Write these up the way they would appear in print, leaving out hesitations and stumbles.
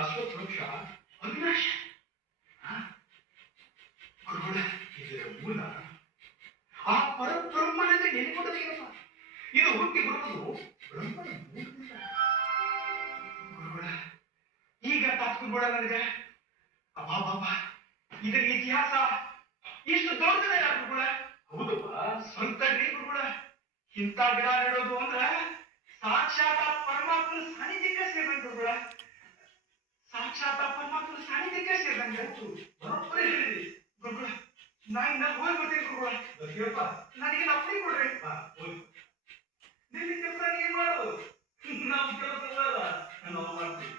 ಅಶ್ವತ್ಥ ವೃಕ್ಷ ಅವಿನಾಶ. ಗುರುಗಳ ಇದರ ಮೂಲ ಆ ಪರಬ್ರಹ್ಮನಲ್ಲಿ ನೆಲೆಗೊಂಡದೇನಪ್ಪ. ಇದು ಹುಟ್ಟಿ ಬರುವುದು ಬ್ರಹ್ಮನ ಮೂಲದಿಂದ. ಗುರುಗಳ ಈಗ ತಾತ್ಕೊಂಡ್ಬಿಡ ನನಗೆ. ಅಬ್ಬಾಬಾಬಾ, ಇದರ ಇತಿಹಾಸ ಇಷ್ಟು ದೊಡ್ಡದ ಯಾರು ಗುರುಗಳ? ಹೌದಪ್ಪ, ಸ್ವಂತ ಗುರುಗಳ. ಇಂಥ ಗಿಡ ನೆಡೋದು ಅಂದ್ರ ಸಾಕ್ಷಾತ್ ಪರಮಾತ್ಮನ ಸಾನ್ನಿಧ್ಯಕ್ಕೆ ಸೇರಿದಂಗ ಗುರುಗಳ. ಸಾಕ್ಷಾತ್ ಪರಮಾತ್ಮನ ಸಾನ್ನಿಧ್ಯಕ್ಕೆ ಸೇರಿದಂಗ ಬರೋಬ್ಬರಿ ಹೇಳಿದ್ರಿ ಗುರುಗಳ. ನಾ ಇನ್ನ ಹೋಗಿ ಬರ್ತೀನಿ ಗುರುಗಳ. ಹೇಳ್ಪ, ನನಗೆ ನಪ್ಪಿ ಕೊಡ್ರಿ. ನಿನ್ನ ಕೆಲಸ ಏನ್ ಮಾಡು, ನಾವು ಕೆಲಸ ನಾವು ಮಾಡ್ತೀವಿ.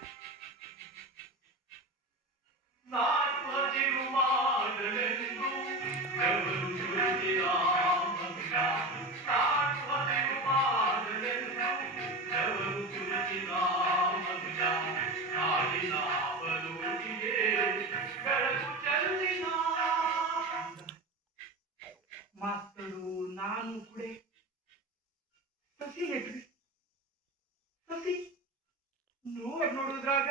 ಮಾಸ್ತರು ನಾನು ಕೂಡ ಸಸಿ ನೆಟ್ರಿ. ಸಸಿ ನೋಡುದ್ರಾಗ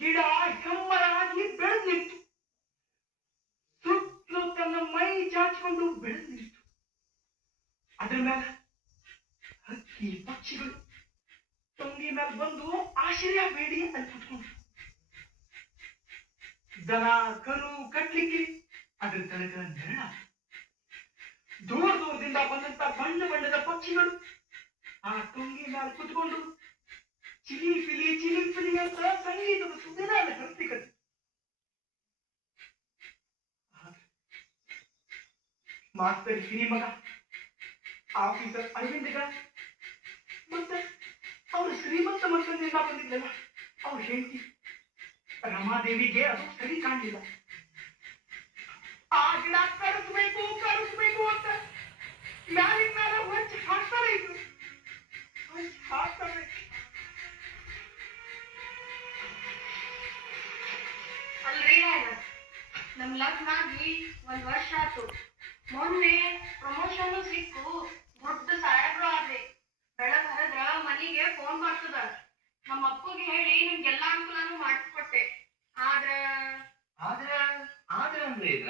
ಗಿಡ ಹೆಮ್ಮರಾಗಿ ಬೆಳೆದ್ ನಿಂತು, ಸುತ್ತಲೂ ತನ್ನ ಮೈ ಚಾಚಿಕೊಂಡು ಬೆಳೆದ್ ನಿಂತು. ಅದ್ರ ಮ್ಯಾಲ ಹಕ್ಕಿ ಪಕ್ಷಿಗಳು ತೊಂಗಿ ಮ್ಯಾಲ ಬಂದು ಆಶ್ರಯ ಬೇಡಿ ಅಲ್ಲಿ ಕುತ್ಕೊಂಡು. ದನ ಕರು ಕಟ್ಲಿಕ್ಕೆ ಅದ್ರ ತನಕ ನೆರಳ. ದೂರ ದೂರದಿಂದ ಬಂದಂತ ಬಣ್ಣ ಬಣ್ಣದ ಪಕ್ಷಿಗಳು ಆ ತೊಂಗಿ ಮ್ಯಾಲ ಕುತ್ಕೊಂಡು ಚಿಲಿಪಿಲಿ ಚಿಲಿಪಿಲಿ ಅಂತ ಸಂಗೀತದ ಸುದಿನಾದ ಕರ್ತಿಕತೆ. ಮಾಸ್ತರ್ ಹಿರಿಮಗ ಆಫೀಸರ್ ಅರವಿಂದಗ ಮತ್ತೆ ಅವ್ರ ಶ್ರೀಮಂತ ಮಕ್ಕಳಿಂದ ಬಂದಿದ್ದಲ್ಲ ಅವ್ರ ಹೆಂಡತಿ ರಮಾದೇವಿಗೆ ಅದು ಸರಿ ಕಾಣಲಿಲ್ಲ. ಆ ಗಿಡ ಕರೆಸ್ಬೇಕು ಕರೆಸ್ಬೇಕು ಅಂತ ಮ್ಯಾಲಿನ ಮೇಲೆ ಹೊಚ್ಚಿ ಹಾಕ್ತಾರೆ. ಇದು ಹಾಕ್ತಾರೆ. ಅಲ್ರಿ ನಮ್ ಲಗ್ನ ಆಗಿ 1 ವರ್ಷ ಆಯ್ತು. ಮೊನ್ನೆ ಪ್ರಮೋಷನ್ ಸಿಕ್ಕು ದೊಡ್ಡ ಸಾಹೇಬ್ರು ಆದ್ರಿ. ಬೆಳಗ್ ಹರದ್ರ ಮನಿಗೆ ಫೋನ್ ಮಾಡ್ತದ. ನಮ್ಮ ಅಪ್ಪಗೆ ಹೇಳಿ ನಿಮ್ಗೆಲ್ಲಾ ಅನುಕೂಲನೂ ಮಾಡಿಸ್ಕೊಟ್ಟೆ. ಆದ್ರ ಆದ್ರ ಆದ್ರ ಅಂದ್ರೆ ಈಗ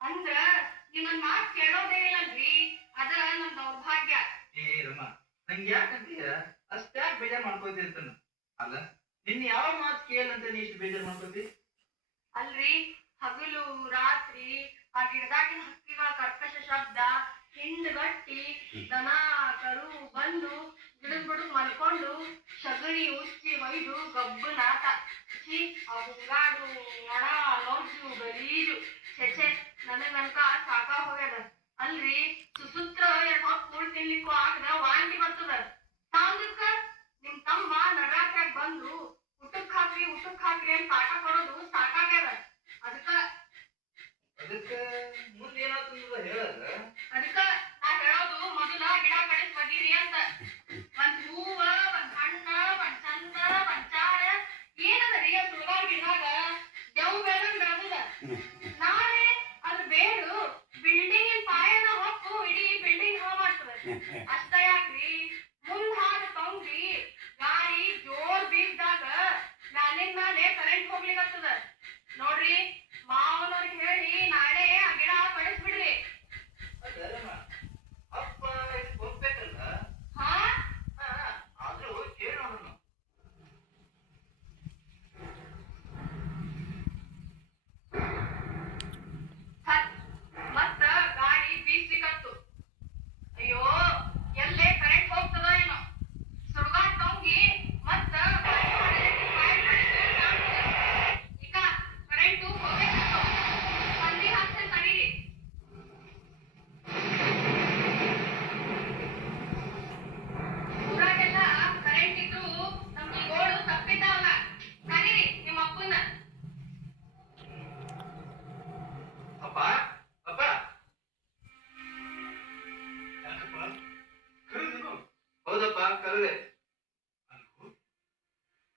ಅಂದ್ರ ನೀವ್ ನನ್ ಮಾತ್ ಕೇಳೋದೇ ಇಲ್ಲಲ್ರಿ. ಅದ ನಮ್ ದೌರ್ಭಾಗ್ಯ. ಏ ರಮ್ಮ, ನಂಗೆ ಯಾಕಂತೀಯ ಅಷ್ಟ್ಯಾಕ್ ಬೇಜಾರ್ ಮಾಡ್ಕೊತಿರ್ತಾನ? ಅಲ್ಲ, ನಿನ್ನ ಯಾವ ಮಾತು ಕೇಳಂತ ನೀ ಇಷ್ಟು ಬೇಜಾರ್ ಮಾಡ್ಕೊತಿ? ಅಲ್ರಿ, ಹಗಲು ರಾತ್ರಿ ಆ ಗಿಡದಾಗಿನ ಹಕ್ಕಿಗಳ ಕರ್ಕಶ ಶಬ್ದ, ಹಿಂಡ್ಗಟ್ಟಿ ದನ ಕರು ಬಂದು ಗಿಡದ ಬಡಕ್ ಮಲ್ಕೊಂಡು ಸಗಣಿ ಉಚ್ಚಿ ಒಯ್ದು ಗಬ್ಬನಾಟ. ಆ ಹುಂಗಾಡು ನೊಣ ನೋಡ್ಸು ಗಲೀಜು ಚೆಚೆ ನನಗಂತ ಸಾಕ ಹೋಗ್ಯದ. ಅಲ್ರಿ, ಸುಸೂತ್ರ 2 ಹೊತ್ತು ಕೂಳ್ ತಿನ್ಲಿಕ್ಕೂ ಆಗದ ವಾಂತಿ ಬರ್ತದ. ಸಾಂದಕ್ಕ ನಿಮ್ ತಮ್ಮ ನಡರಾತ್ರಾಗ ಬಂದು ಊಟಕ್ ಹಾಕ್ರಿ ಅಂತ ಪಾಠ ಕೊಡೋದು ಸಾಕಾಗ್ಯದ. ಅದಕ್ಕ ಮುಂದೇನಾಗ್ತದ ಹೇಳದ. ಅದಕ್ಕ ನಾ ಹೇಳೋದು ಮೊದಲ ಗಿಡ ಕಡಿಸ್ ಬಗೀರಿ ಅಂತ. ಒಂದ್ ಹೂವ, ಒಂದ್ ಹಣ್ಣ, ಒಂದ್ ಚಂದ, ಒಂದ್ ಚಾರ ಏನದರಿ ಆ ಸುಳ್ಗಾಡ್ ಗಿಡಾಗ ದೇವ್ ಬೆಳಂಗ್ ಬೆಳೆದ. ನಾಳೆ ಅದ್ ಬೇರು ಬಿಲ್ಡಿಂಗ್ ಪಾಯನ ಹೊತ್ತು ಇಡೀ ಬಿಲ್ಡಿಂಗ್ ಹಾಳು ಮಾಡ್ತದ. ಅಷ್ಟ ಯಾಕ್ರಿ, ಮುಂದ್ ಹಾದ ತೊಂಗಿ ಗಾಳಿ ಜೋರ್ ಬೀಸ್ದಾಗ ಮ್ಯಾಲಿನ ಮ್ಯಾಲೆ ಕರೆಂಟ್ ಹೋಗ್ಲಿಕ್ಕತ್ತದ ನೋಡ್ರಿ. ಮಾವನವ್ರಿಗೆ ಹೇಳಿ ನಾಳೆ ಆ ಗಿಡ ಕಡಿಸ್ಬಿಡ್ರಿ. ಅಪ್ಪ ಹೋಗ್ಬೇಕಲ್ಲ. ಹಾ, ಆದ್ರೆ ಹೋಗಿ ಕೇಳೋಣ. ಮತ್ತ ಗಾಳಿ ಬೀಸ್ಲಿಕ್ಕತ್ತು. ಅಯ್ಯೋ, ಎಲ್ಲೇ ಕರೆಂಟ್ ಹೋಗ್ತದ ಏನೋ. ಸುಡ್ಗಾಡ್ ತೊಂಗಿ ಮತ್ತ ಈಗ ಕರೆಂಟು ಹೋಗ್ಬೇಕತ್ತು. ಮಂದಿ ಹಾಕ್ತೇನೆ ಕರೀರಿ. ಊರಾಗೆಲ್ಲ ಕರೆಂಟ್ ಇದ್ದು ನಮ್ಗೆ ಗೋಳು ತಪ್ಪಿದ್ದಾವಲ್ಲ. ಕರೀರಿ ನಿಮ್ಮ ಅಪ್ಪನ. ಅಪ್ಪ ಅಪ್ಪ, ಯಾಕಪ್ಪ ಕರೆದೇನು? ಹೌದಪ್ಪ, ಕರೆದೆ.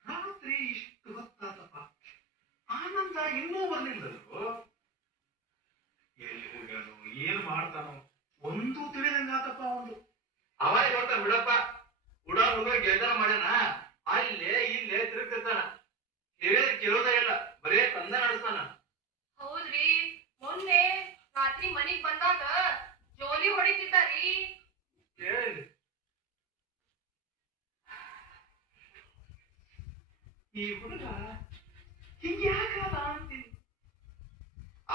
ರಾತ್ರಿ ಇಷ್ಟು ಹೊತ್ತಾತಪ್ಪ, ಆನಂದ ಇನ್ನೂ ಬರ್ಲಿಲ್ಲರು. ಎಲ್ಲಿ ಹೋಗ್ಯಾನು, ಏನ್ ಮಾಡ್ತಾನೋ ಒಂದು ತಿಳಿದಂಗಾತಪ್ಪ. ಒಂದು ಅವಾಯ್ ನೋಡ್ತಾನ ಬಿಡಪ್ಪ. ಉಡಾ ಹುಡುಗ ಗೆಲ್ದಾನ ಮಾಡ್ಯಾನ, ಅಲ್ಲೇ ಇಲ್ಲೇ ತಿರುಗ್ತಿರ್ತಾನ. ಈ ಹುಡುಗ ಹಿಂಗೆ ಯಾಕಾದ ಅಂತೀನಿ.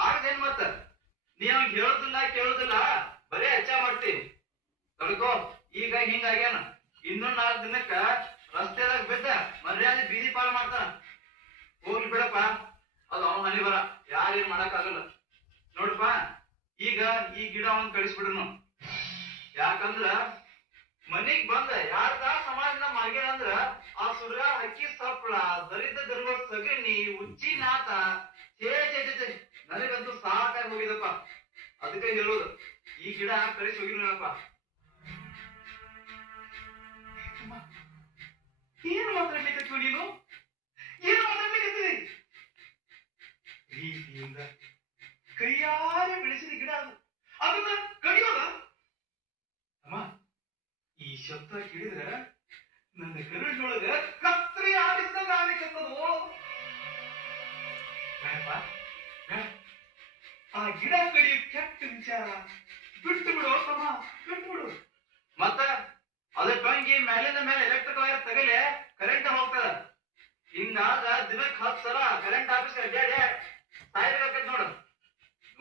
ಆಗದೇನ್ ಮತ್ತ ನೀ ಅವ್ನ್ ಹೇಳುದಿಲ್ಲ ಕೇಳುದಿಲ್ಲ, ಬರೇ ಹಚ್ಚ ಮಾಡ್ತೀನಿ. ತಡ್ಕೋ, ಈಗ ಹಿಂಗಾಗ್ಯಾನ, ಇನ್ನೂ 4 ದಿನಕ್ಕ ರಸ್ತೆದಾಗ ಬಿದ್ದ ಮರ್ಯಾದೆ ಬೀದಿ ಪಾಲ್ ಮಾಡ್ತಾನ. ಹೋಗ್ಲಿ ಬಿಡಪ್ಪ, ಅದು ಅವನ ಹನಿ ಬರ, ಯಾರೇನ್ ಮಾಡಕ್ ಆಗಲ್ಲ. ನೋಡಪ್ಪ, ಈಗ ಈ ಗಿಡ ಅವನ್ ಕಳಿಸ್ಬಿಡನು. ಯಾಕಂದ್ರ ಮನಿಗ್ ಬಂದ ಯಾರ್ದ ಸಮಾಜನ ಮಾರ್ಗ್ಯಾರ ಅಂದ್ರ ಆ ಸುರ್ಗ ಹಕ್ಕಿ ಸಪ್ಳ ದರಿದ್ರ ಗರ್ವ ಸಗಣಿ ಉಚ್ಚಿ ನಾತ ಛೇ ಛೇ ಛೇ ಛೇ, ನನಗಂತೂ ಸಾಕಾಗಿ ಹೋಗಿದಪ್ಪ. ಅದಕ್ಕೆ ಹೇಳೋದು, ಈ ಗಿಡ ಕಳಿಸಿ ಹೋಗಿನಪ್ಪ. ಏನು ಮಾತಾಡ್ಲಿಕ್ಕೆ ನೀನು? ಏನು ಮಾತಾಡ್ಲಿಕ್ಕೆ? ಪ್ರೀತಿಯಿಂದ ಕೈಯಾರೆ ಬೆಳೆಸಿದ ಗಿಡ ಅದು, ಅದನ್ನ ಕಡಿಯೋದ? ಅಮ್ಮ, ಈ ಶಬ್ದ ಕೇಳಿದ್ರ ನನ್ನ ಕರುಳಿನೊಳಗ ಕತ್ರಿ ಆಡಿಸಿದಂಗ ಆಗ್ಲಿಕ್ಕತ್ತದು. ಬೇಡಪ್ಪ, ಬೇಡ. ಆ ಗಿಡ ಕಡಿಯೋ ಕೆಟ್ಟ ವಿಚಾರ ಬಿಟ್ಟು ಬಿಡು ತಮ್ಮ, ಬಿಟ್ಟು ಬಿಡು. ಮತ್ತ ಅದ್ರ ಟೊಂಗಿ ಮೇಲಿಂದ ಮೇಲೆ ಎಲೆಕ್ಟ್ರಿಕ್ ವೈರ್ ತಗಲೆ ಕರೆಂಟ್ ಹೋಗ್ತದ. ಹಿಂಗಾದ ದಿನಕ್ಕೆ 10 ಸಲ ಕರೆಂಟ್ ಆಫೀಸ್ ಅಡ್ಡಾಡಿ ಸಾಯ್ಬೇಕಾಗತ್ ನೋಡು.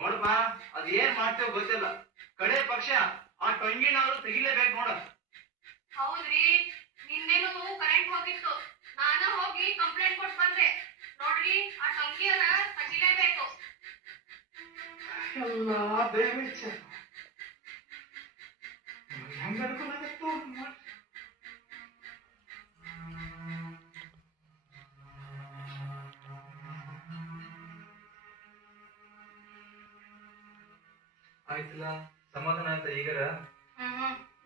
ನೋಡಪ್ಪ, ಅದ್ ಏನ್ ಮಾಡ್ತೇವ್ ಗೊತ್ತಿಲ್ಲ, ಕಡೆ ಪಕ್ಷ ಆ ಟೊಂಗಿನಾದ್ರು ತೆಗಿಲೇಬೇಕು ನೋಡ. ಹೌದ್ರಿ, ನಿನ್ನೆನೂ ಕರೆಂಟ್ ಹೋಗಿತ್ತು, ನಾನು ಹೋಗಿ ಕಂಪ್ಲೇಂಟ್ ಕೊಟ್ಟು ಬಂದೆ. ನೋಡ್ರಿ, ಆ ಟಂಕಿಯನ್ನ ತೆಗಿಲೇಬೇಕು. ಎಲ್ಲ ದಯವಿಚ್ಚ ಹೆಂಗ ಅನ್ಕೊಂಡಾಗತ್ತೋ ಮಾಡಿ. ಆಯ್ತಲ್ಲ, ಸಮಾಧಾನ ಆಯ್ತ ಈಗರ?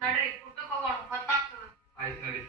ನಡ್ರಿ, ಊಟಕ್ಕೆ ಹೋಗೋಣ, ಹೊತ್ತಾಗ್ತದ. ಆಯ್ತು ನೋಡಿ.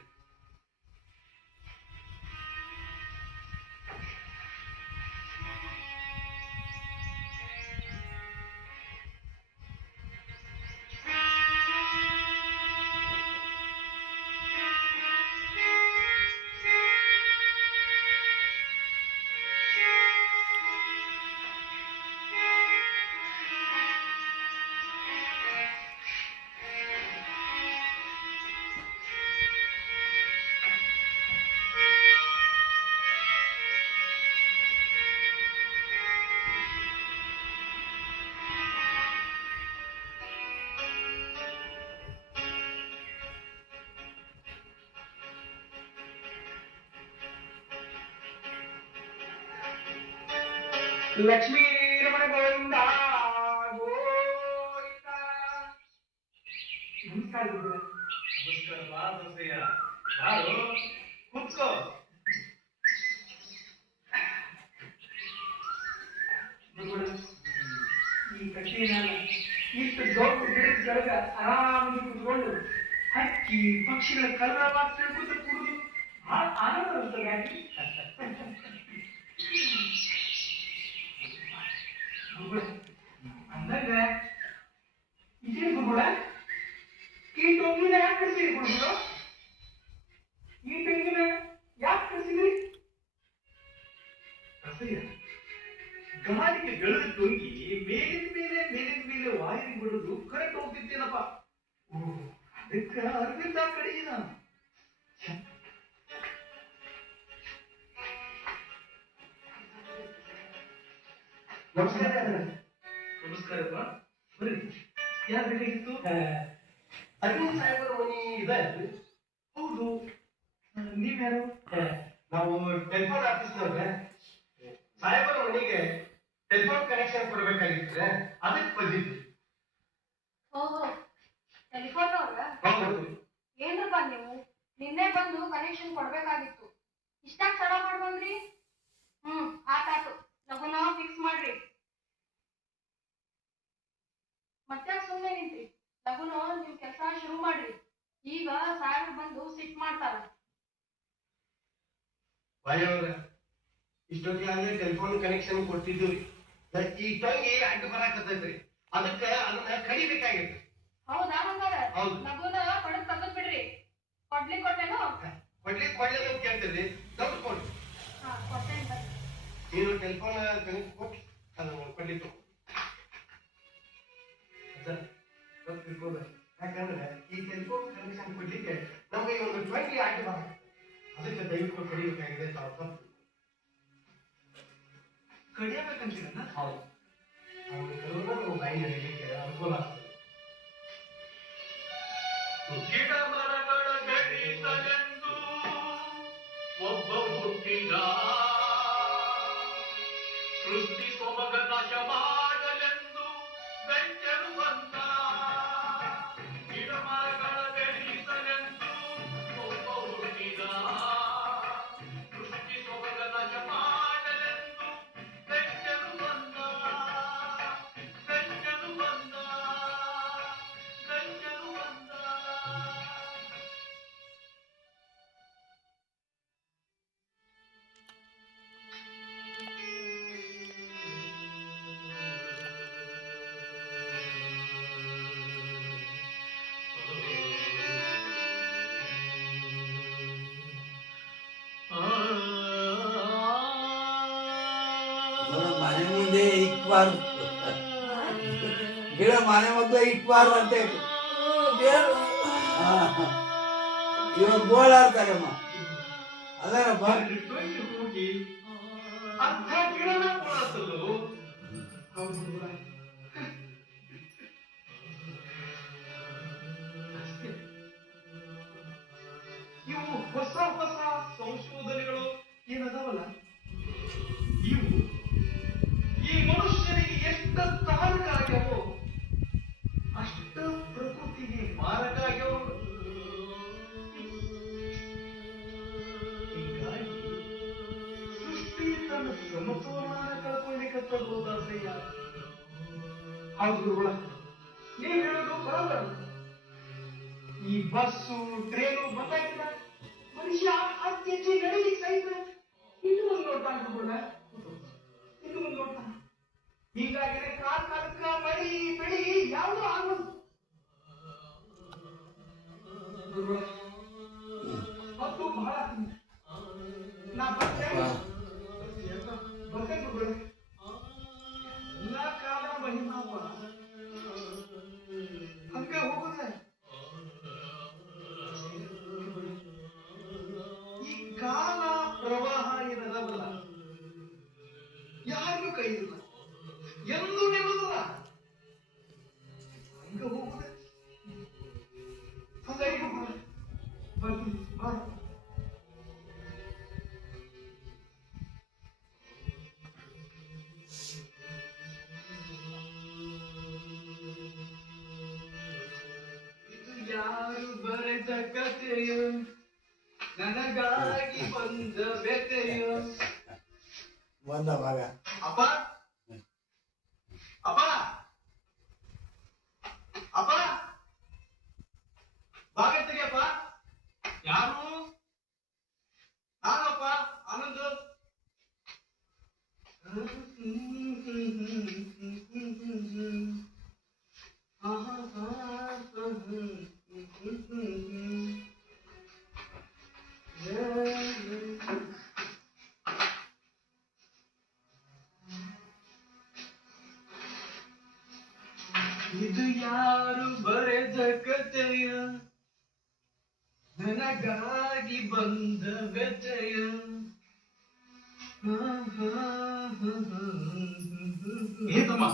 ಲಕ್ಷ್ಮೀ ರಮಣ ಗೋವಿಂದ ಗೋವಿಂದ. ನಮಸ್ಕಾರ ಗುರುಗಳೇ. ನಮಸ್ಕಾರ. ಬಾ ದೋಸಯ್ಯ, ಬಾರು, ಕೂತ್ಕೋ. ಗುರುಗಳೇ, ಈ ಕಟ್ಟಿನ ಇಷ್ಟು ದೊಡ್ಡ ಗಿಡದ ಕೆಳಗ ಆರಾಮಾಗಿ ಕುತ್ಕೊಂಡು ಹಕ್ಕಿ ಪಕ್ಷಿಗಳ ಕಲರವ ತಿಳ್ಕೊತ ಕೂಡುದು ಬಹಳ ಆನಂದ ಅನಿಸ್ತದೆ. ಯಾಕೆ ಅಂದಾಗ ಇದೇ ಗುರುಗಳ ಈ ಟೊಂಗಿನ ಯಾಕೆ ಕಳಿಸಿರಿ ಗುರುಗಳು? ಈ ಟೊಂಗಿನ ಯಾಕೆ ಕಳಿಸಿದ್ರಿ? ಕಸಯ್ಯ, ಗಾಳಿಗೆ ಬೆಳೆದ ಟೊಂಗಿ ಮೇಲಿನ ಮೇಲೆ ವಾಯು ಬಿಡುದು ಕರೆಕ್ಟ್ ಹೋಗ್ತಿದ್ದೇನಪ್ಪ. ಓ, ಅದಕ್ಕೆ ಅರ್ವಿಂದ ಕಡೆಗೆ ನಾನು ನಮಸ್ಕಾರ. ನಮಸ್ಕಾರಪ್ಪ, ಬರ್ರಿ. ಯಾರು ಬೇಕಾಗಿತ್ತು? ಅರವಿಂದ್ ಸಾಹೇಬರ ಮನಿ ಇದೆ. ಹೌದು, ನೀವ್ಯಾರು? ನಾವು ಟೆಲಿಫೋನ್ ಆಫೀಸ್ನವ್ರೆ. ಸಾಹೇಬರ ಮನೆಗೆ ಟೆಲಿಫೋನ್ ಕನೆಕ್ಷನ್ ಕೊಡ್ಬೇಕಾಗಿತ್ತು, ಅದಕ್ಕೆ ಬಂದಿದ್ವಿ. ಓಹೋ, ಟೆಲಿಫೋನ್ ಅವ್ರ? ಹೌದು. ಏನ್ರಪ್ಪ ನೀವು ನಿನ್ನೆ ಬಂದು ಕನೆಕ್ಷನ್ ಕೊಡ್ಬೇಕಾಗಿತ್ತು, ಇಷ್ಟಾಗಿ ತಡ ಮಾಡಿ ಬಂದ್ರಿ? ಆತಾತು, ಲಗುನ ಫಿಕ್ಸ್ ಮಾಡ್ರಿ. ಮತ್ತೆ ಸುಮ್ಮನೆ ನಿಂತ್ರಿ, ಲಗುನ ನಿಮ್ ಕೆಲಸ ಶುರು ಮಾಡ್ರಿ. ಈಗ ಸಾಹೇಬ್ರು ಬಂದು ಸಿಟ್ ಮಾಡ್ತಾರ. ಬಾಯವ್ರ, ಇಷ್ಟೊತ್ತಿಗೆ ಟೆಲಿಫೋನ್ ಕನೆಕ್ಷನ್ ಕೊಟ್ಟಿದ್ದೀವಿ. ಈ ಟೊಂಗಿ ಅಡ್ಡ ಬರಾಕತ್ತೈತ್ರಿ, ಅದಕ್ಕೆ ಅದನ್ನ ಕಡಿಬೇಕಾಗಿತ್ತು. ಹೌದಾ? ಹಂಗಾರ ಹೌದು. ಲಗುನ ಕಡದ್ ತೆಗೆದ್ ಬಿಡ್ರಿ. ಕೊಡ್ಲೇನು? ಕೊಡ್ಲಿ ಅಂತ ಕೇಳ್ತೀರಿ, ದುಡ್ಡು ಕೊಡ್ರಿ. ಕೊಡ್ತೇನೆ ಬರ್ರಿ. ನೀನು ಟೆಲಿಫೋನ್ ಕನೆಕ್ಟ್ ಕೊಟ್ಟು ಅದನ್ನು ಕೊಡ್ಲಿಕ್ಕೆ ಗೊತ್ತಿರ್ಬೋದು. ಯಾಕಂದ್ರೆ ಈ ಟೆಲಿಫೋನ್ ಕನೆಕ್ಷನ್ ಕೊಡ್ಲಿಕ್ಕೆ ನಮಗೆ ಒಂದು 20 ಆಗಿ ಬರ ಅದಕ್ಕೆ ದಯವಿಟ್ಟು ಕಡಿಬೇಕಾಗಿದೆ ತಾವು ತಪ್ಪು. ಕಡಿಯಬೇಕಂತೀರನ್ನ? ಹೌದು, ಅವನು ಕೆಲವರು ಗಾಳಿ ಹಿಡಿಯಲಿಕ್ಕೆ ಅನುಕೂಲ ಆಗ್ತದೆ. ಗಿಡ ಮರಗಳ ಬೆಳೆಸಲೆಂದು ಒಬ್ಬ ಹುಟ್ಟಿದ, ಸೃಷ್ಟಿ ಸೊಬಗ ನಾಶ ಮಾಡಲೆಂದು ಬೆಂಚಲು ಬಂದ. ಗಿಡ ಮರಗಳ ಬೆಳೆಸಲೆಂದು ಒಬ್ಬ ಹುಟ್ಟಿದ, ಸೃಷ್ಟಿ ಸೊಬಗ ನಾಶ ಮಾಡಲೆಂದು ಬೆಂಚಲು ಬಂದ, ಬೆಂಚಲು ಬಂದ, ಬೆಂಚಲು ಬಂದ. ಮನೆ ಮುಂದೆ ಇಟ್ಬಾರ್ದು, ಗಿಡ ಮನೆ ಮದ್ದು ಇಟ್ಬಾರ್ದು ಅಂತ ಹೇಳಿ ಇವಾಗ ಗೋಳಾಡ್ತಾರಮ್ಮ. ಅದಾರಪ್ಪ ಹೋಗಿ ಅರ್ಧ ಗಿಡನ ಬಳಸಲು. ಹೌದು ಗುರುಗಳ. ಇವು ಹೊಸ ಹೊಸ ಸಂಶೋಧನೆಗಳು ಏನದಾವಲ್ಲ, ಇವು ಈ ಮನುಷ್ಯನಿಗೆ ಎಷ್ಟು ತಾರಕ ಆಗ್ಯಾವೋ ಅಷ್ಟ ಪ್ರಕೃತಿಗೆ ಮಾರಕ ಆಗ್ಯಾವ. ಹೀಗಾಗಿ ಸೃಷ್ಟಿ ತನ್ನ ಸಮತೋಲನ ಕಳ್ಕೊಳ್ಳಿಕ್ಕತ್ತದೋ ದಾಸಯ್ಯ. ಹೌದು ಗುರುಗಳ, ನೀವು ಹೇಳೋದು ಬರೋಲ್ಲ. ಈ ಬಸ್ಸು ಟ್ರೇನು ಬಂದಾಗಿಲ್ಲ, ಮನುಷ್ಯ ಅತಿ ಹೆಚ್ಚು ನಡೀಲಿಕ್ಕೆ ಸಹಿತ ಇನ್ನು ಮುಂದೆ ನೋಡ್ತಾನೆ ಗುರುಗಳ, ಇನ್ನು ಮುಂದೆ ನೋಡ್ತಾನೆ. ಹೀಗಾಗಿ ಕಾಲಕ್ಕ ಮಳಿ ಬೆಳಿ ಯಾವುದೂ ಆಗೋದು ಗುರುಗಳ. ಮತ್ತು ಬಹಳ ನಾ ಬರ್ತೇನೆ ಗುರುಗಳ. ಎಲ್ಲ ಕಾಲ ಮಹಿಮಾಪ ಹಂಗ ಹೋಗುದ. ಈ ಕಾಲ ಪ್ರವಾಹ ಏನದಲ್ಲ, ಯಾರಿಗೂ ಕೈ ಇಲ್ಲ, ಎಂದೂ ನಿಲ್ಲುದಿಲ್ಲ. ಹಂಗ ಹೋಗುದ. ಸರಿ ಹೋಗುದ. ಬರ್ತೀನಿ ಬಾ. ಇದು ಯಾರು ಬರೆದ ಕಥೆಯು, ನನಗಾಗಿ ಬಂದ ವ್ಯಥೆಯು. ಬಂದ ಮಗ. ಅಪ್ಪ ಅಪ್ಪ ಅಪ್ಪ, ಬಾಗಿಲು ತೆಗಿಯಪ್ಪ. ಯಾರು? ನಾನಪ್ಪ, ಆನಂದ್. ಇದು ಯಾರು ಬರೆದ ಕಥೆಯ, ನನಗಾಗಿ ಬಂದ ವ್ಯಥೆಯ. ಏ ತಮ್ಮ,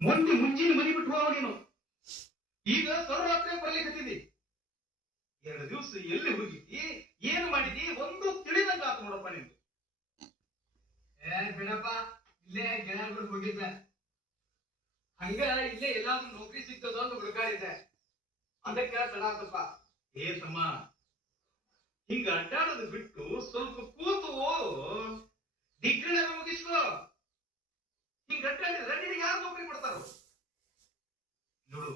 ಮೊನ್ನೆ ಮುಂಜಿನ ಮನಿ ಬಿಟ್ಟು ಹೋಗ ನೀನು. ಈಗ ಸರ್ವರಾತ್ರಿ ಬರ್ಲಿಕ್ಕತ್ತಿದ್ದಿ. 2 ದಿವಸ ಎಲ್ಲಿ ಹೋಗಿದ್ದಿ, ಏನು ಮಾಡಿದಿ, ಒಂದು ತಿಳಿದಂಗ ಆತು ನೋಡಪ್ಪ ನಿಂದು. ಬಿಡಪ್ಪ, ಇಲ್ಲೇ ಗೆಳೆಯರ್ಗಳು ಹೋಗಿದ್ದೆ. ಹಂಗ ಇಲ್ಲೇ ಎಲ್ಲಾದ್ರೂ ನೌಕರಿ ಸಿಗ್ತದ ಅಂತ ಹುಡುಕಾಡಿದ್ದೆ. ಅದಕ್ಕೆ ತಡಾತಪ್ಪ. ಏ ತಮ್ಮ, ಹಿಂಗ ಅಡ್ಡಾಡೋದು ಬಿಟ್ಟು ಸ್ವಲ್ಪ ಕೂತು ಡಿಗ್ರಿ ಮುಗಿಸ್ಕೋ. ಹಿಂಗ ಅಡ್ಡಾಡಿದ್ರೆ ನಿನಗೆ ಯಾರು ನೌಕರಿ ಕೊಡ್ತಾರ? ನೋಡು,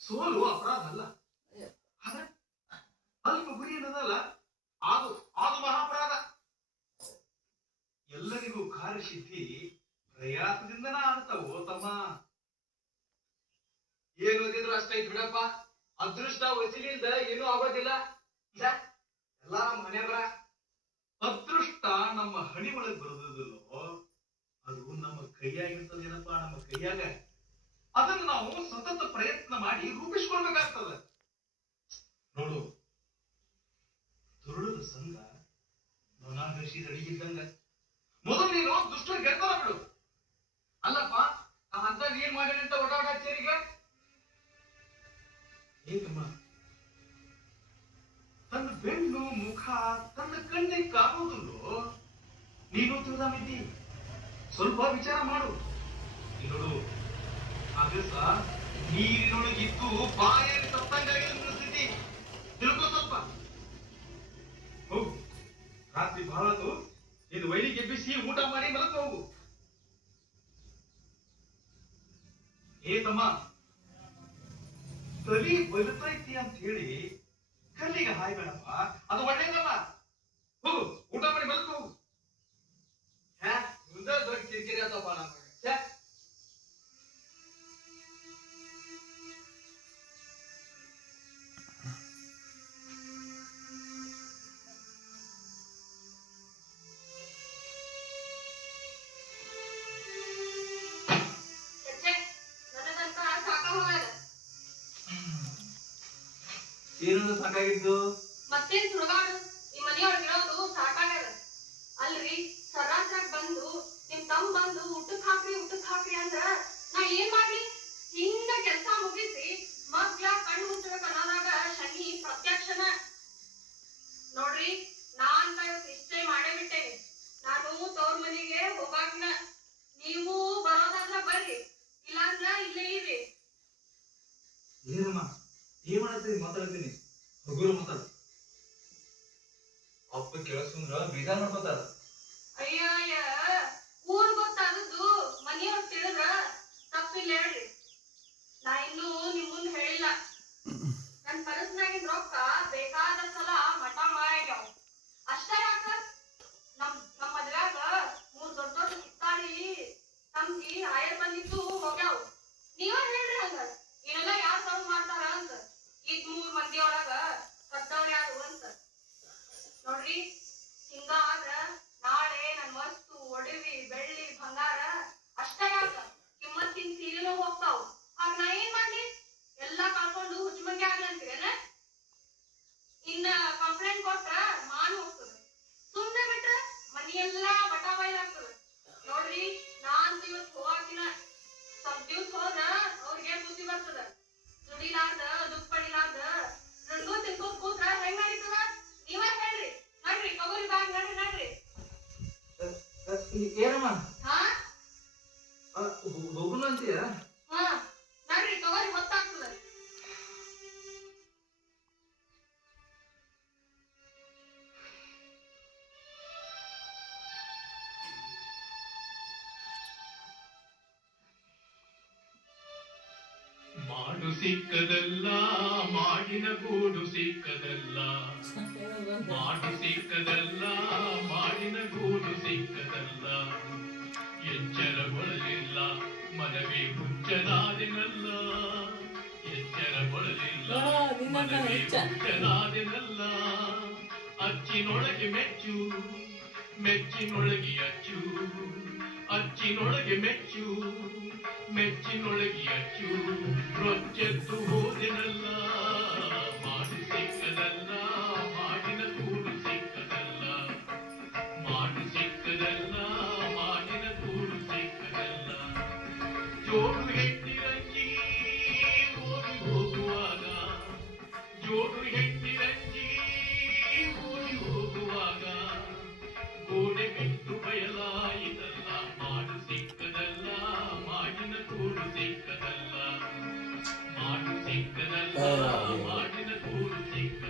ಸೋಲು ಅಪರಾಧ ಅಲ್ಲ, ಅಲ್ಪ ಗುರಿ ಏನದಲ್ಲ ಅದು ಅದು ಮಹಾಪರಾಧ. ಎಲ್ಲರಿಗೂ ಕಾರ್ಯಸಿದ್ಧಿ ಪ್ರಯಾಸದಿಂದನ ಆಗ್ತಾವೋ ತಮ್ಮ. ಏನು ಓದಿದ್ರು ಅಷ್ಟೈತ್ ಬಿಡಪ್ಪ. ಅದೃಷ್ಟ ವಸೀಲಿಂದ ಏನೂ ಆಗೋದಿಲ್ಲ. ಎಲ್ಲ ನಮ್ಮ ಹಣೆ ಬರ. ಅದೃಷ್ಟ ನಮ್ಮ ಹಣಿ ಒಳಗೆ ಬರೋದಿಲ್ಲೋ, ಅದು ನಮ್ಮ ಕೈಯಾಗಿರ್ತದೇನಪ್ಪ, ನಮ್ಮ ಕೈಯಾಗ. ಅದನ್ನು ನಾವು ಸತತ ಪ್ರಯತ್ನ ಮಾಡಿ ರೂಪಿಸ್ಕೊಳ್ಬೇಕಾಗ್ತದ. ನೋಡು, ಸಂಘ ನೊಣ ಬೆಳೆಸಿದ ಅಡಿಗಿದ್ದಂಗ. ಮೊದಲು ನೀನು ದುಷ್ಟ ಗೆಲ್ತಾರ ಬಿಡು. ಅಲ್ಲಪ್ಪ ಅಂತ ಏನ್ ಮಾಡಿ ಅಂತ ಓಡಾಡ ಹಚ್ಚೇರೀಗ ಏಕಮ್ಮ ತನ್ನ ಬೆನ್ನು ಮುಖ ತನ್ನ ಕಣ್ಣಿಗೆ ಕಾಣುವುದಿಲ್ಲೋ. ನೀನು ತಿಳಿದಾಮಿದ್ದಿ, ಸ್ವಲ್ಪ ವಿಚಾರ ಮಾಡು. ನೋಡು ಆಗಸ ನೀರಿನೊಳಗಿದ್ದು ಬಾಯಲ್ಲಿ ಸತ್ತಂಗಾಗಿದೆ ನನ್ನ ಸ್ಥಿತಿ. ತಿಳ್ಕೊ ಸ್ವಲ್ಪ. ಹೋಗು, ರಾತ್ರಿ ಬಹಳ ಇದು ವೈರಿಗೆ ಎಬ್ಬಿಸಿ ಊಟ ಮಾಡಿ ಮಲಕ ಹೋಗು. ಏ ತಮ್ಮ, ತಲಿ ಬಲತೈತಿ ಅಂತ ಹೇಳಿ ಕಲ್ಲಿಗೆ ಹಾಯ್ಬೇಡಪ್ಪ, ಅದು ಒಳ್ಳೇದಲ್ಲ. ಹೋಗು, ಊಟ ಮಾಡಿ ಮಲಕ ಹೋಗು. ಮುಂದೆ ದೊಡ್ಡ ಕಿರಿಕಿರಿ ಆತಪ್ಪ ನಮಗೆ. ನನಗಂತ ಸಾಕಾಗೋಗ್ಯದ. ಏನಂದ್ರೆ ಸಾಕಾಗಿದ್ದು? ಮತ್ತೇನ್ ಸುಡುಗಾಡು, ಈ ಮನೆಯೊಳಗಿರೋದು ಸಾಕಾಗ್ಯದ. ಅಲ್ರಿ, ಸರಾತ್ರಾಗ ಬಂದು ನಿಮ್ ತಮ್ಮ ಬಂದು ಊಟಕ್ ಹಾಕ್ರಿ ಅಂದ್ರ ನಾ ಏನ್ ಮಾಡ್ಲಿ? ಹಿಂಗ ಕೆಲ್ಸ ಮುಗಿಸಿ ಮಗ್ಳ ಕಣ್ಣು ಮುಚ್ಚಬೇಕು ಅನ್ನೋದಾಗ ಶನಿ ಪ್ರತ್ಯಕ್ಷನ. ನೋಡ್ರಿ, ನಾನ್ ಇವತ್ತು ನಿಶ್ಚಯ ಮಾಡೇ ಬಿಟ್ಟೇನಿ. ನಾನು ತವ್ರ ಮನೆಗೆ ಹೋಗಾಕಿನ. ನೀವು ಬರೋದಾದ್ರ ಬರ್ರಿ, ಇಲ್ಲಾಂದ್ರ ಇಲ್ಲೇ ಇರ್ರಿ. ಏನಮ್ಮ ಏನ್ ಮಾಡತ್ತೀರಿ? ಮಾತಾಡ್ತೀನಿ, ಹುಡುಗರು ಮಾತಾಡ. ಅಪ್ಪ ಕೇಳಿಸ್ಕೊಂಡ್ರ ಬೇಜಾರ್ ಮಾಡ್ಕೊತಾರ. ಅಯ್ಯ, ಊರ್ ಗೊತ್ತಾದದ್ದು ಮನೆಯವ್ರು ತಿಳಿದ್ರ ತಪ್ಪಿಲ್ಲ ಹೇಳ್ರಿ. ನಾ ಇನ್ನೂ ನಿಮ್ ಮುಂದ್ ಹೇಳಿಲ್ಲ. ನನ್ ಕನಸ್ನಾಗಿನ್ ರೊಕ್ಕ ಬೇಕಾದ ಸಲ ಮಠ ಮಾಡ್ಯಾವ. ಅಷ್ಟ ಯಾಕ, ನಮ್ ಮದ್ವ್ಯಾಗ 3 ದೊಡ್ಡ ದೊಡ್ಡ ಕಿತ್ತಾಳಿ ತಂಗಿ ಆಯರ್ ಬಂದಿದ್ದು ಹೋಗ್ಯಾವ. ನೀವ ಹೇಳ್ರಿ ಹಂಗ ಇದೆಲ್ಲ ಯಾರ್ ಸೌಂಡ್ ಮಾಡ್ತಾರ ಅಂತ. ಇದ್ 3 ಮಂದಿ ಒಳಗ ಸತ್ತವ್ರ ಯಾರು ಅಂತ ನೋಡ್ರಿ. ಹಿಂಗಾದ್ರ ನಾಳೆ ನನ್ ವಸ್ತು ಒಡವಿ ಬೆಳ್ಳಿ ಬಂಗಾರ ಅಷ್ಟ ಯಾಕ ಕಿಮ್ಮತ್ತಿನ ಸೀರೆನೂ ಹೋಗ್ತಾವ. ಆಗ ನಾ ಏನ್ ಮಾಡ್ಲಿ? ಎಲ್ಲಾ ಕಳ್ಕೊಂಡು ಹುಚ್ಚಮಂಗಿ ಆಗ್ಲಂತೀರೇನ? ಇನ್ನ ಕಂಪ್ಲೇಂಟ್ ಕೊಟ್ರ ಮಾನ್ ಹೋಗ್ತದ. ಸುಮ್ನೆ ಬಿಟ್ರ ಮನಿಯೆಲ್ಲಾ ಬಟಾ ಬಯಲಾಗ್ತದ. ನೋಡ್ರಿ, ನಾನ್ ಇವತ್ ಹೋಗಾಕಿನ. ಸ್ವಲ್ಪ ದಿವ್ಸ ಹೋದ್ರ ಅವ್ರಿಗೆ ಬುದ್ಧಿ ಬರ್ತದ. ದುಡಿಲಾರ್ದ ದುಡ್ಡು ಪಡಿಲಾರ್ದ ರಂಗು ತಿನ್ಕೋತ್ ಕೂತ್ರ ಹೆಂಗ್ ನಡೀತದ? ನೀವೇ ಹೇಳ್ರಿ. ನಡ್ರಿ, ತಗೋರಿ ಬ್ಯಾಗ್, ನಡ್ರಿ. ಏನಮ್ಮ ಹಾ ಹೋಗುಣ ಅಂತೀಯ? ಹಾ, ನಡ್ರಿ, ತಗೋರಿ, ಹೊತ್ತಾಗ್ತದ. ಮಾಡು ಸಿಕ್ಕದಲ್ಲ, ಮಾಡಿನ ಗೂಡು ಸಿಕ್ಕದಲ್ಲ. ಮಾಡು ಸಿಕ್ಕದಲ್ಲ, ಮಾಡಿನ ಗೂಡು ಸಿಕ್ಕದಲ್ಲ. ಎಚ್ಚರಗೊಳ್ಳಲಿಲ್ಲ ಮನವೇ ಹುಚ್ಚನಾದೆನಲ್ಲ. ಎಚ್ಚರಗೊಳ್ಳಲಿಲ್ಲ ಮನವೇ ಹುಚ್ಚನಾದೆನಲ್ಲ. ಅಚ್ಚಿನೊಳಗೆ ಮೆಚ್ಚು, ಮೆಚ್ಚಿನೊಳಗೆ ಅಚ್ಚು. ಅಚ್ಚಿನೊಳಗೆ ಮೆಚ್ಚು, ಮೆಚ್ಚಿನೊಳಗೆ ಅಚ್ಚು. ರೊಚ್ಚೆತ್ತು ಹೋದೆನಲ್ಲ. ಮಾಡು ಸಿಕ್ಕದಲ್ಲ, ಮಾಡಿನ ಗೂಡು ಸಿಕ್ಕದಲ್ಲ. ಮಾಡು ಸಿಕ್ಕದಲ್ಲ, ಮಾಡಿನ ಗೂಡು ಸಿಕ್ಕದಲ್ಲ. ಜೋಡು ಹೆಣ್ಣಿರಂಜಿ ಓಡಿ ಹೋಗುವಾಗ, ಜೋಡು ಹೆಣ್ಣಿರಂಜಿ ಓಡಿ ಹೋಗುವಾಗ ಗೋಡೆ ಬಿಟ್ಟು ಬಯಲಾಯಿತಲ್ಲ. ಮಾಡು ಸಿಕ್ಕದಲ್ಲ, ಮಾಡಿನ ಗೂಡು ಸಿಕ್ಕದಲ್ಲ. ಮಾಡು ಸಿಕ್ಕದಲ್ಲ, ಮಾಡಿನ ಗೂಡು ಸಿಕ್ಕ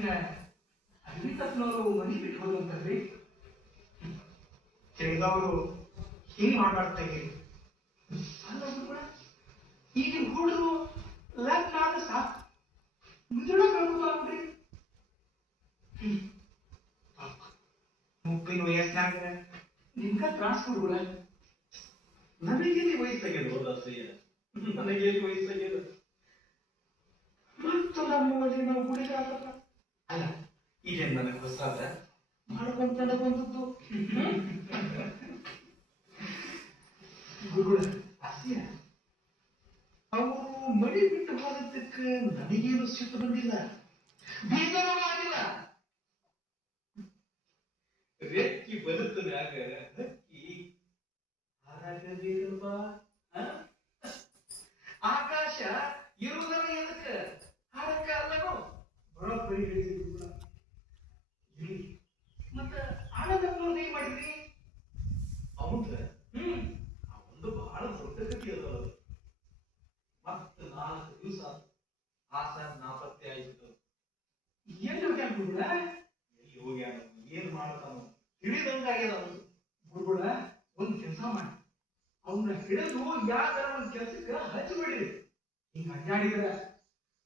ನನ್ನ ಅಲ್ಲಿ ತಪ್ಪನವರು ಮನೆ ಬಿಟ್ಟು ಹೋದಂತಲ್ರಿ ತಿಳಿದವರು ಹಿಂಗ್ ಮಾತಾಡ್ತಾ ಇದ್ದೀರಿ ಅಲ್ಲ ಗುರುಗಳ ಈಗಿನ ಹುಡುಗರು ಲಗ್ನ ಆದ ಸಾಕು ಮುಂದೂಡ ಕಳ್ಕೊತಾವ್ರಿ ಮುಪ್ಪಿನ ವಯಸ್ಸಿನಾಗ ನಿಮ್ಗ ತ್ರಾಸ ಹುಡುಗಳ ನನಗೇಲಿ ವಯಸ್ಸಾಗ್ಯದ ಹೋದಯ್ಯ ನನಗೇಲಿ ವಯಸ್ಸಾಗ್ಯದ ಮತ್ತು ನಮ್ಮ ಮನೆ ನಾವು ಹುಡುಗ ಆಗಲ್ಲ ಅಲ್ಲ ಇದೇನ್ ನನಗೆ ಹೊಸಾದ ಮಾಡ್ಕೊಂತ ಬಂದದ್ದು ಗುರುಗಳ ಅಸ್ಯ ಅವರು ಮಡಿ ಬಿಟ್ಟು ಹೋದಕ್ಕೆ ನನಗೇನು ಸಿಟ್ಟು ಬಂದಿಲ್ಲ ಬೇಜಾರು ಆಗಿಲ್ಲ ರೆಕ್ಕಿ ಬದುಕು ಮ್ಯಾಗ ಹಕ್ಕಿ ಹಾರಾಗಬೇಕಲ್ವ ಆಕಾಶ ಇರುವುದರ ಎದಕ್ಕ ಹಾರಕ್ಕ ಅಲ್ಲನೋ ಬರೋಬ್ಬರಿ ಹೇಳಿದ್ರು ಮತ್ತ ಆನಂದಪ್ಪನವ್ರು ಏನ್ ಮಾಡಿದ್ರಿ ಅವಂದ ಒಂದು ಬಹಳ ದೊಡ್ಡ ಕಥೆ ಅದ ಮತ್ತ 4 ದಿವಸ ಆಸ ನಾಪತ್ತೆ ಆಯ್ತು ಎಲ್ಲಿ ಹೋಗ್ಯಾನ ಗುರುಗಳ ಎಲ್ಲಿ ಹೋಗ್ಯಾನ ಏನ್ ಮಾಡ್ತಾನ ಹಿಡಿದಂಗಾಗ್ಯದ ಅವನು ಗುರುಗಳ ಒಂದ್ ಕೆಲಸ ಮಾಡಿ ಅವನ್ನ ಹಿಡಿದು ಯಾವ್ದಾರ ಒಂದ್ ಕೆಲ್ಸಕ್ಕ ಹಚ್ಚಿಬಿಡ್ರಿ ಹಿಂಗ ಅಡ್ಡಾಡಿದ್ರ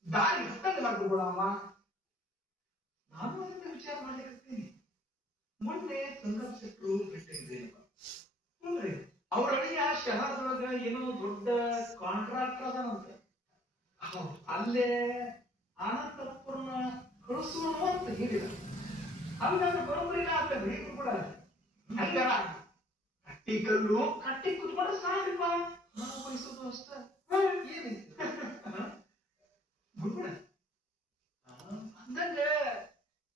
ದಾರಿ ಹತ್ತಂಗಿಲ್ಲ ಗುರುಗಳ ಅಮ್ಮ ನಾನು ಅದನ್ನ ವಿಚಾರ ಮಾಡ್ಲಿಕ್ಕತ್ತೀನಿ ಮೊನ್ನೆ ಸಂಗಪ್ ಶೆಟ್ರು ಭೇಟಿಯಾಗಿದ್ದೇನಪ್ಪ ನೋಡ್ರಿ ಅವ್ರ ಅಳಿಯ ಶಹರದೊಳಗ ಏನೋ ದೊಡ್ಡ ಕಾಂಟ್ರಾಕ್ಟರ್ ಅದಾನಂತ ಅಲ್ಲೇ ಅನಂತಪುರನ ಕಳಿಸೋಣ ಅಂತ ಹೇಳಿದ ಹಂಗಾದ್ರೆ ಬರೋಬ್ಬರಿನ ಆಗ್ತದ್ರಿ ಕೂಡ ಹಂಗಾರ ಕಟ್ಟಿ ಕಲ್ಲು ಕಟ್ಟಿ ಕುತ್ಕೊಂಡು ಸಾಕ್ರಿಪ್ಪ ನಾವು ಬಯಸೋದು ಅಷ್ಟ ಏನೈತಿ ಗುರುಗಳ ಅಂದಂಗ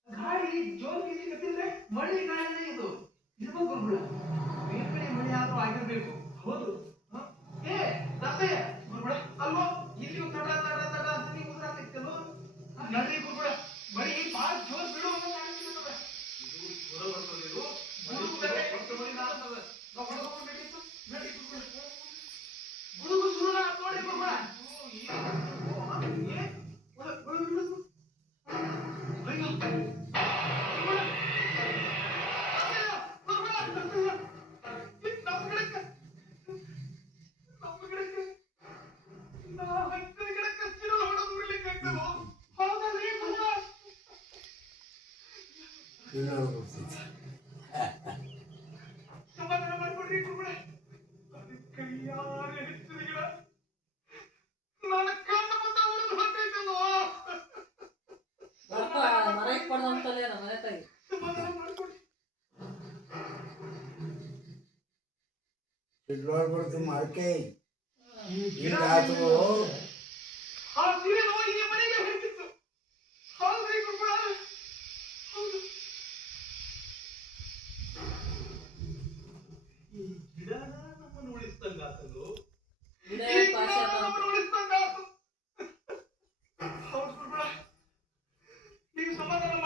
ಗಾಳಿ ಜೋರ್ ಬೀಸಿ ಕಟ್ಟಿದ್ರೆ ಮಳಿ ಗಾಳಿನೇ ಇದು ಇರ್ಬೇಕು ಗುರುಗಳ ಬೇರೆ ಕಡೆ ಮಳಿ ಆದ್ರೂ ಆಗಿರ್ಬೇಕು ಹೌದು ಏ ದಸಯ್ಯ ಗುರುಗಳ ಅಲ್ವೋ ಇಲ್ಲಿ ತಡ ತಡ ತಡ ಅಂತ ನೀವು ಉಸಿರಾಗ್ತಿತ್ತಲ್ವ ನಡ್ರಿ ಗುರುಗಳ ಮಳಿ ಭಾಳ ಜೋರ್ ಬೀಳುವಂತ ಕಾಣಿಸ್ತಿರ್ತದೆ ಇದು ಜೋರ ಬರ್ತದೆ ಇದು ಮಳಿ ಆಗ್ತದೆ ನಾವು ಹೊಡೆದುಕೊಂಡಿತ್ತು ನಡ್ರಿ ಗುರುಗಳ ಗುಡುಗು ಶುರು ನೋಡಿ ಗುರುಗಳ ಸಮಾಧಾನ ಮಾಡ್ಕೊಡ್ರಿ ಗುರುಗಳೇ ಅದಕ್ಕೆ ಯಾರು ಹೆಚ್ಚಿನ ನನ್ನ ಕಣ್ಣು ಮುಂದೆ ಉಳಿದು ಹೊಂಟೈತಲ್ವ ಸಮಾಧಾನ ಮಾಡ್ಕೊಡ್ರಿ ಸಿಡ್ಲೋಡ್ಬಿಡ್ತು ಮಾರ್ಕೆ ಗಿಡ ಹಿಂಗಾತು ಆ ಸೀರೆ ನೋಡಿ ಈ ಮನೆಗೆ ಹೊರಟಿತ್ತು ಹೌದ್ರಿ ಗುರುಗಳ ಹೌದು ಈ ಗಿಡನ ನಮ್ಮನ್ನು ಉಳಿಸ್ತಂಗಾತಲ್ಲೋ ಈ ಗಿಡ ನಮ್ಮನ್ನು